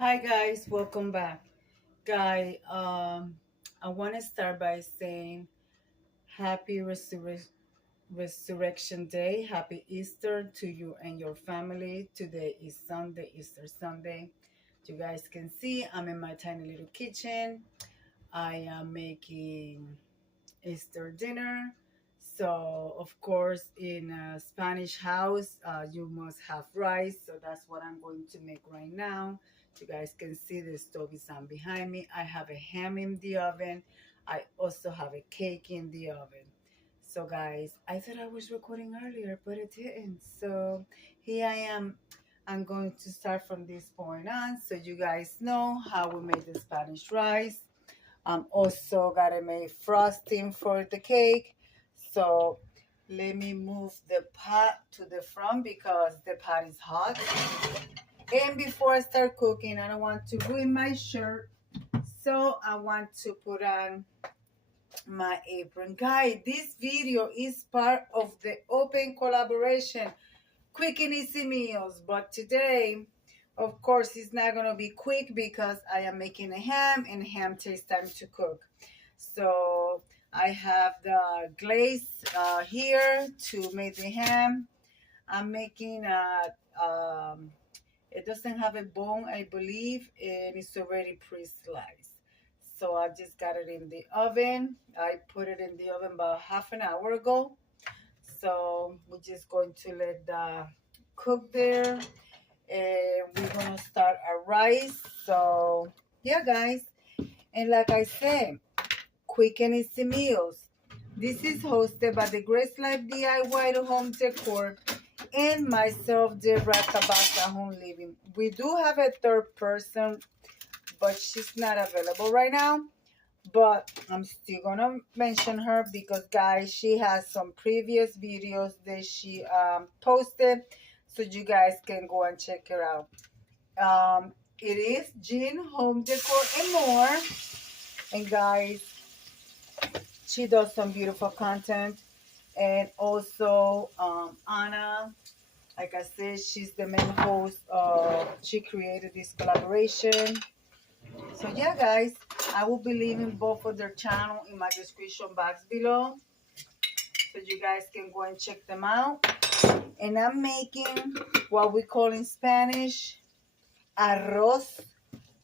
Hi guys, welcome back. I want to start by saying happy Resurrection Day, happy Easter to you and your family. Today is Sunday, Easter Sunday. You guys can see I'm in my tiny little kitchen. I am making Easter dinner. So, of course, in a Spanish house, you must have rice. So, that's what I'm going to make right now. You guys can see the stove is on behind me. I have a ham in the oven. I also have a cake in the oven. So, guys, I thought I was recording earlier, but it didn't. So, here I am. I'm going to start from this point on so you guys know how we made the Spanish rice. I'm also gotta make frosting for the cake. So let me move the pot to the front because the pot is hot. And before I start cooking, I don't want to ruin my shirt. So I want to put on my apron. Guys, this video is part of the open collaboration Quick and Easy Meals. But today, of course, it's not going to be quick because I am making a ham and ham takes time to cook. So I have the glaze here to make the ham. I'm making it doesn't have a bone, I believe, and it's already pre-sliced. So I just got it in the oven. I put it in the oven about half an hour ago. So we're just going to let that cook there. And we're going to start our rice. So, yeah, guys. And like I said, Quick and Easy Meals. This is hosted by the Grace Life DIY Home Decor and myself, Deborah Cabassa Home Living. We do have a third person, but she's not available right now. But I'm still gonna mention her because, guys, she has some previous videos that she posted, so you guys can go and check her out. It is Jean Home Decor and More, and guys, she does some beautiful content. And also Anna, like I said, she's the main host. She created this collaboration. So yeah, guys, I will be leaving both of their channel in my description box below, so you guys can go and check them out. And I'm making what we call in Spanish arroz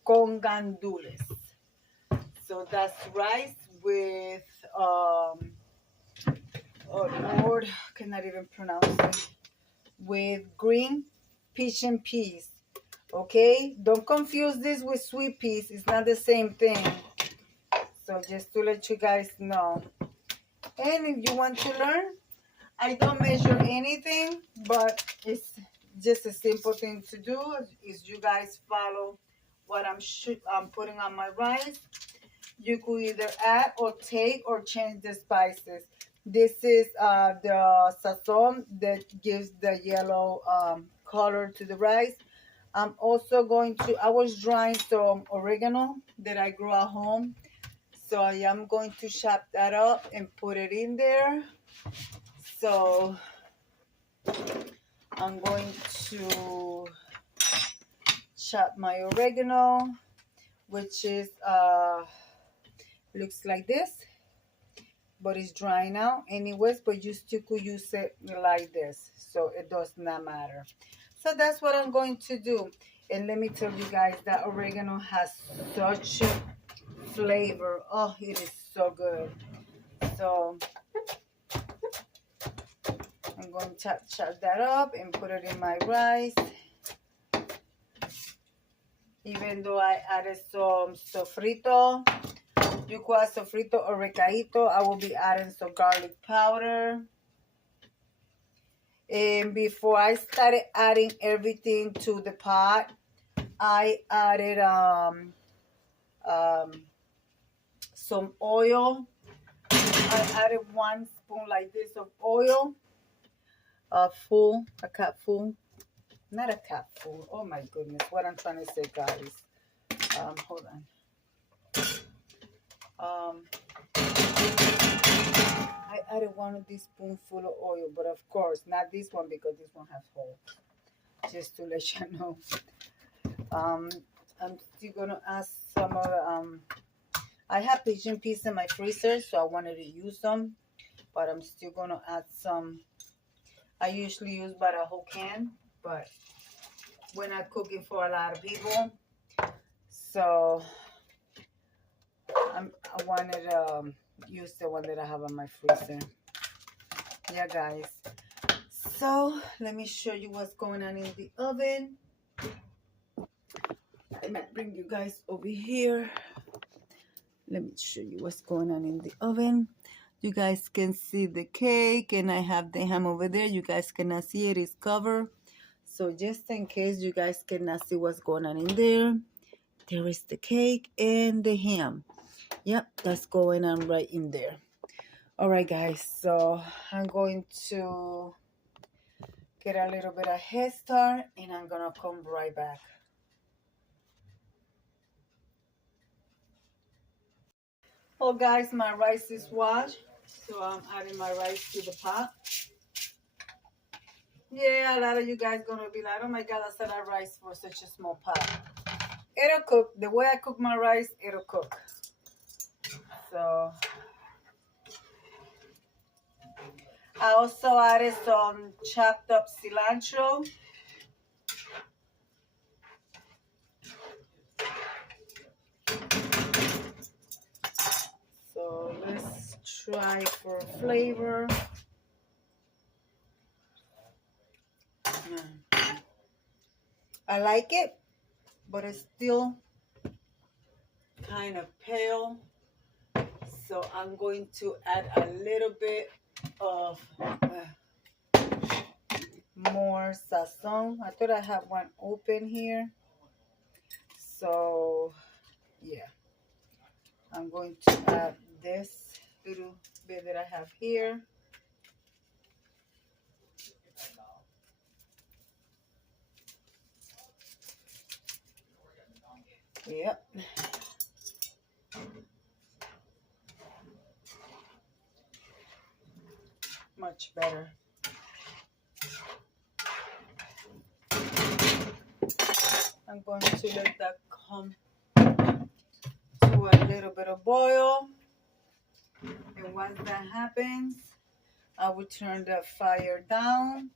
con gandules. So that's rice with oh Lord, cannot even pronounce it. With green pigeon peas. Okay, don't confuse this with sweet peas. It's not the same thing. So just to let you guys know. And if you want to learn, I don't measure anything, but it's just a simple thing to do. Is you guys follow what I'm putting on my rice. You could either add or take or change the spices. This is the sazon that gives the yellow color to the rice. I'm also I was drying some oregano that I grew at home. So I am going to chop that up and put it in there. So I'm going to chop my oregano, which is looks like this, but it's dry now anyways, but you still could use it like this, so it does not matter. So that's what I'm going to do. And let me tell you guys, that oregano has such a flavor. Oh, it is so good. So I'm going to chop that up and put it in my rice. Even though I added some sofrito, you could add sofrito or recaito. I will be adding some garlic powder. And before I started adding everything to the pot, I added some oil. I added 1 spoon like this of oil, a cup full, not a cup full. Oh my goodness, what I'm trying to say, guys. Hold on. I added 1 of these spoonful of oil, but of course not this one because this one has holes. Just to let you know. I'm still gonna add some of I have pigeon peas in my freezer, so I wanted to use them, but I'm still gonna add some. I usually use about a whole can, but we're not cooking for a lot of people, so I wanted to use the one that I have in my freezer. Yeah, guys. So let me show you what's going on in the oven. I might bring you guys over here. Let me show you what's going on in the oven. You guys can see the cake, and I have the ham over there. You guys cannot see it, it's covered. So just in case you guys cannot see what's going on in there, there is the cake and the ham. Yep, that's going on right in there. All right, guys, so I'm going to get a little bit of head start, and I'm gonna come right back. Oh, guys, my rice is washed, so I'm adding my rice to the pot. Yeah, a lot of you guys gonna be like, oh my God, that's a lot of rice for such a small pot. It'll cook. The way I cook my rice, it'll cook. So I also added some chopped up cilantro. So let's try for flavor. I like it, but it's still kind of pale. So I'm going to add a little bit of more sazon. I thought I had one open here. So yeah, I'm going to add this little bit that I have here. Yep. Much better. I'm going to let that come to a little bit of boil. And once that happens, I will turn the fire down.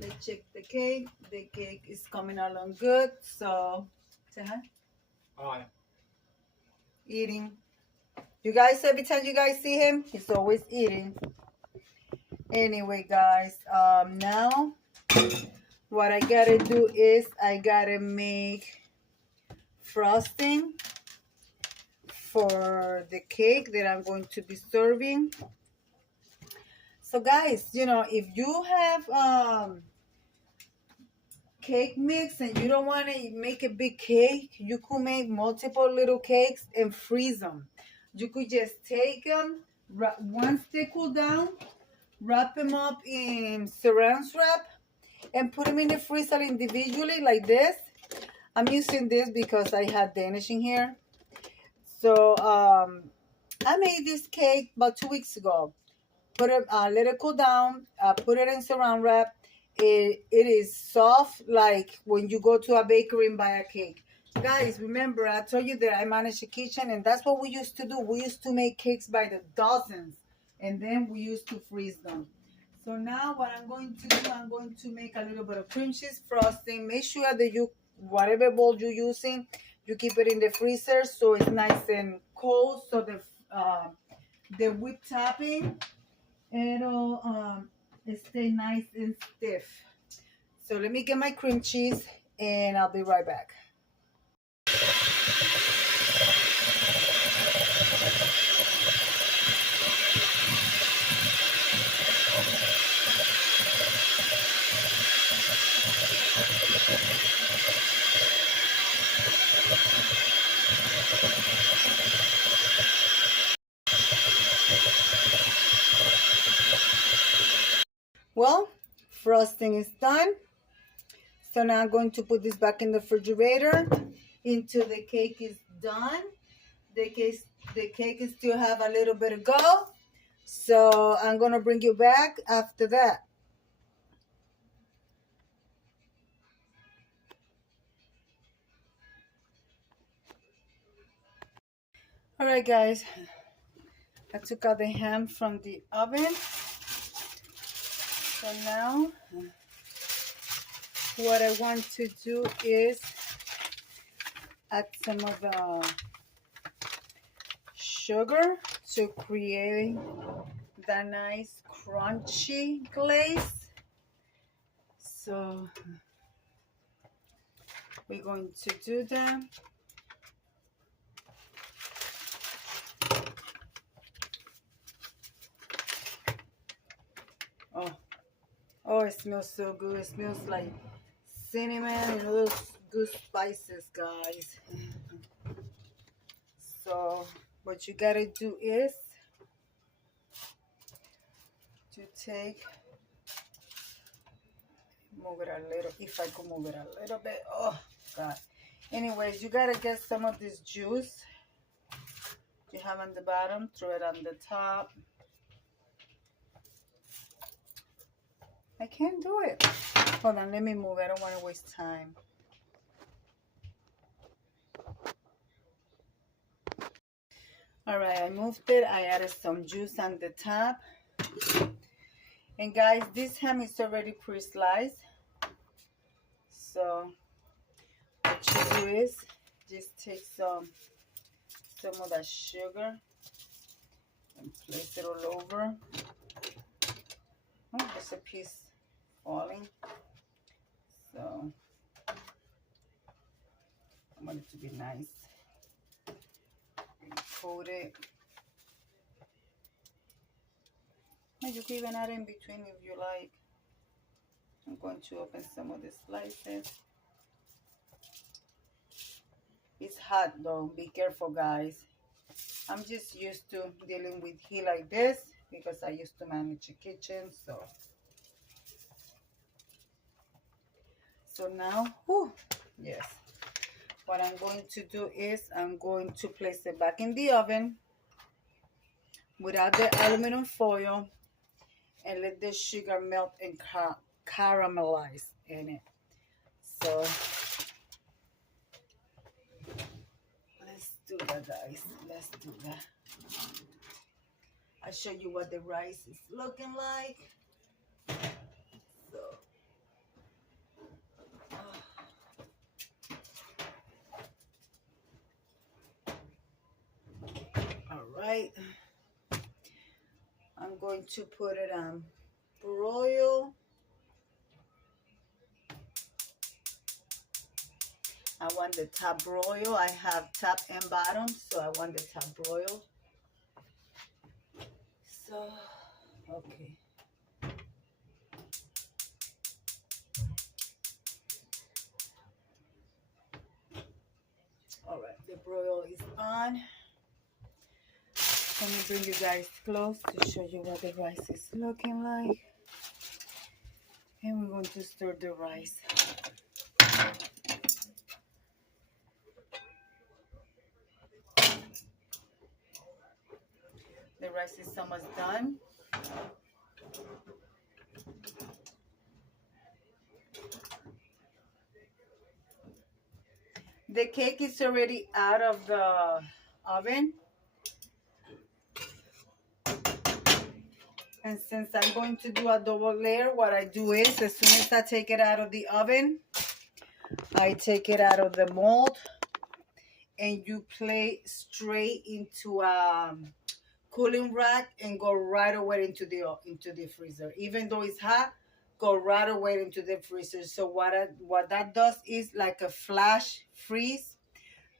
Let's check the cake. The cake is coming along good. So, say hi. Hi. Eating. You guys, every time you guys see him, he's always eating. Anyway, guys, now what I gotta do is I gotta make frosting for the cake that I'm going to be serving. So guys, you know, if you have cake mix and you don't want to make a big cake, you could make multiple little cakes and freeze them. You could just take them, once they cool down, wrap them up in saran wrap and put them in the freezer individually like this. I'm using this because I had Danish in here. So I made this cake about 2 weeks ago. Put it, let it cool down, put it in saran wrap. It is soft like when you go to a bakery and buy a cake. Guys, remember I told you that I manage a kitchen, and that's what we used to do. We used to make cakes by the dozens, and then we used to freeze them. So now what I'm going to do, I'm going to make a little bit of cream cheese frosting. Make sure that you, whatever bowl you're using, you keep it in the freezer so it's nice and cold, so the whipped topping, it'll stay nice and stiff. So let me get my cream cheese and I'll be right back. Well, frosting is done. So now I'm going to put this back in the refrigerator until the cake is done. The cake is still have a little bit to go. So I'm going to bring you back after that. All right, guys, I took out the ham from the oven. So now what I want to do is add some of the sugar to create that nice crunchy glaze. So we're going to do that. Oh, it smells so good. It smells like cinnamon and all those good spices, guys. So what you gotta do is to move it a little, if I could move it a little bit. Oh, God. Anyways, you gotta get some of this juice you have on the bottom, throw it on the top. I can't do it. Hold on, let me move it. I don't want to waste time. All right, I moved it. I added some juice on the top. And guys, this ham is already pre-sliced. So what you do is just take some of that sugar and place it all over. Oh, there's a piece falling. So I want it to be nice. Coat it. And you can even add in between if you like. I'm going to open some of the slices. It's hot though, be careful, guys. I'm just used to dealing with heat like this because I used to manage a kitchen. So now, yes, what I'm going to do is I'm going to place it back in the oven without the aluminum foil and let the sugar melt and caramelize in it. So let's do that, guys. Let's do that. I'll show you what the rice is looking like. So all right, I'm going to put it on broil. I want the top broil. I have top and bottom, so I want the top broil. So, okay. All right, the broil is on. Let me bring you guys close to show you what the rice is looking like. And we're going to stir the rice. The rice is almost done. The cake is already out of the oven. And since I'm going to do a double layer, what I do is as soon as I take it out of the oven, I take it out of the mold and you play straight into a cooling rack and go right away into the freezer. Even though it's hot, go right away into the freezer. So what that does is like a flash freeze.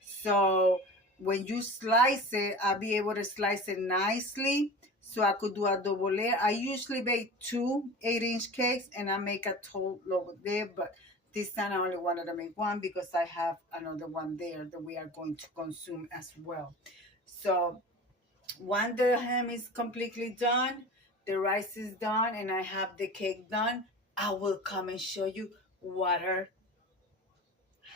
So when you slice it, I'll be able to slice it nicely so I could do a double layer. I usually bake 2 8-inch cakes and I make a total over there, but this time I only wanted to make 1 because I have another one there that we are going to consume as well. So when the ham is completely done, the rice is done, and I have the cake done, I will come and show you what our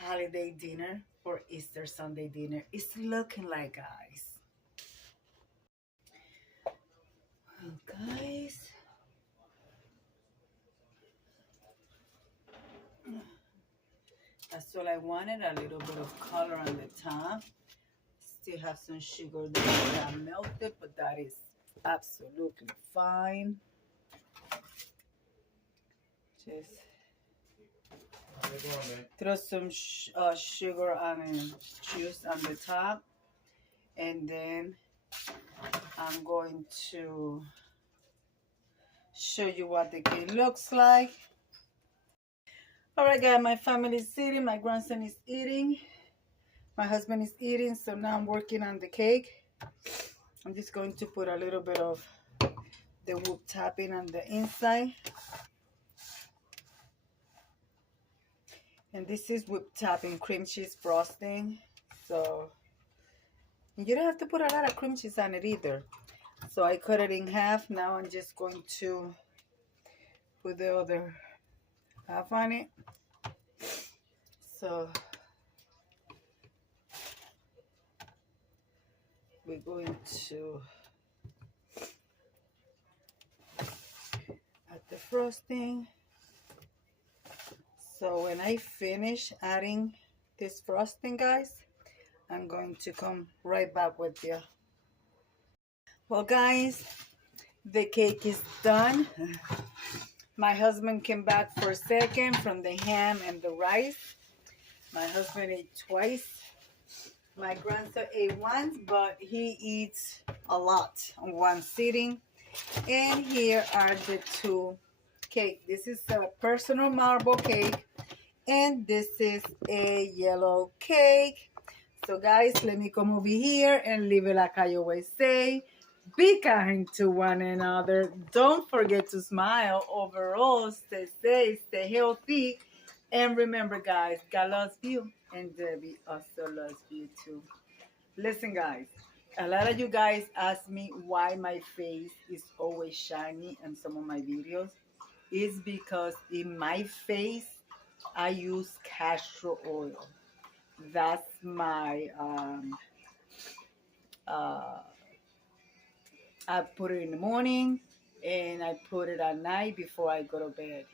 holiday dinner or Easter Sunday dinner is looking like, guys. Well, guys, that's all I wanted, a little bit of color on the top. still have some sugar there that melted, but that is absolutely fine. Just throw some sugar and juice on the top, and then I'm going to show you what the cake looks like. All right, guys, my family is eating, my grandson is eating, my husband is eating, so now I'm working on the cake. I'm just going to put a little bit of the whip topping on the inside. And this is whip topping cream cheese frosting. So you don't have to put a lot of cream cheese on it either. So I cut it in half. Now I'm just going to put the other half on it. So we're going to add the frosting. So when I finish adding this frosting, guys, I'm going to come right back with you. Well, guys, the cake is done. My husband came back for a second from the ham and the rice. My husband ate twice. My grandson ate once, but he eats a lot on one sitting. And here are the two cakes. This is a personal marble cake, and this is a yellow cake. So guys, let me come over here and leave it like I always say. Be kind to one another. Don't forget to smile. Overall, stay safe, stay healthy. And remember, guys, God loves you, and Debbie also loves you too. Listen, guys, a lot of you guys ask me why my face is always shiny in some of my videos. It's because in my face, I use castor oil. That's my, I put it in the morning and I put it at night before I go to bed.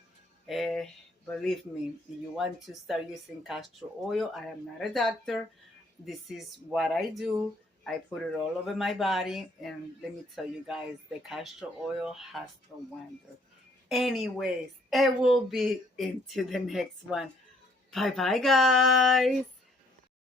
Believe me, if you want to start using castor oil, I am not a doctor. This is what I do. I put it all over my body, and let me tell you guys, the castor oil has a wonder. Anyways, it will be into the next one. Bye bye, guys.